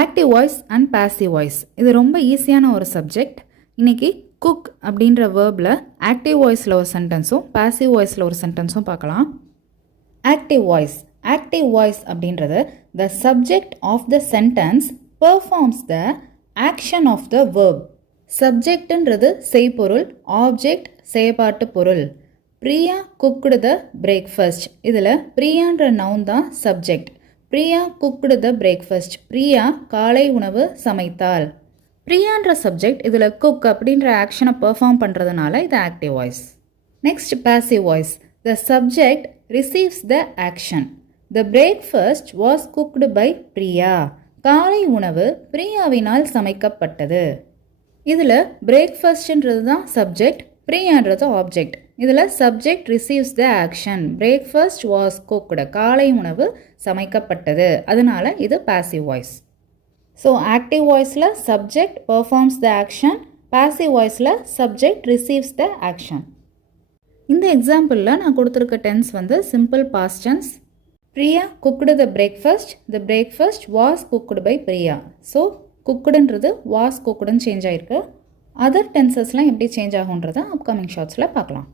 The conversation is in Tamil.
Active voice and passive voice இது ரொம்ப ஈஸியான ஒரு சப்ஜெக்ட். இன்றைக்கி குக் அப்படின்ற வேர்பில் ஆக்டிவ் வாய்ஸில் ஒரு சென்டென்ஸும் பாசிவ் வாய்ஸில் ஒரு சென்டென்ஸும் பார்க்கலாம். ஆக்டிவ் வாய்ஸ் அப்படின்றது the subject of the sentence performs the action of the verb. சப்ஜெக்ட்ன்றது செய்பொருள், ஆப்ஜெக்ட் செயற்பாட்டு பொருள். பிரியா குக்டு த பிரேக்ஃபாஸ்ட், இதில் பிரியான்ற நவுன் தான் subject. Priya cooked the breakfast, Priya காலை உணவு சமைத்தாள். பிரியான்ற சப்ஜெக்ட் இதில் குக் அப்படின்ற ஆக்ஷனை பெர்ஃபார்ம் பண்ணுறதுனால இது active voice. Next passive voice. The subject receives the action. The breakfast was cooked by Priya, காலை உணவு பிரியாவினால் சமைக்கப்பட்டது. இதில் பிரேக்ஃபாஸ்ட்ன்றது தான் சப்ஜெக்ட், பிரியான்றது ஆப்ஜெக்ட். இதில் subject receives the action, breakfast was cooked, காலை உணவு சமைக்கப்பட்டது, அதனால இது பாசிவ் வாய்ஸ். ஸோ ஆக்டிவ் வாய்ஸில் subject performs the action, passive வாய்ஸில் சப்ஜெக்ட் ரிசீவ்ஸ் த ஆக்ஷன். இந்த எக்ஸாம்பிளில் நான் கொடுத்துருக்க டென்ஸ் வந்து simple past tense. Priya cooked the breakfast was cooked by Priya. So குக்குடுன்றது வாஸ் குக்குடுன்னு சேஞ்ச் ஆகிருக்கு. அதர் டென்சஸ்லாம் எப்படி சேஞ்ச் ஆகுன்றதை அப்கமிங் ஷார்ட்ஸில் பார்க்கலாம்.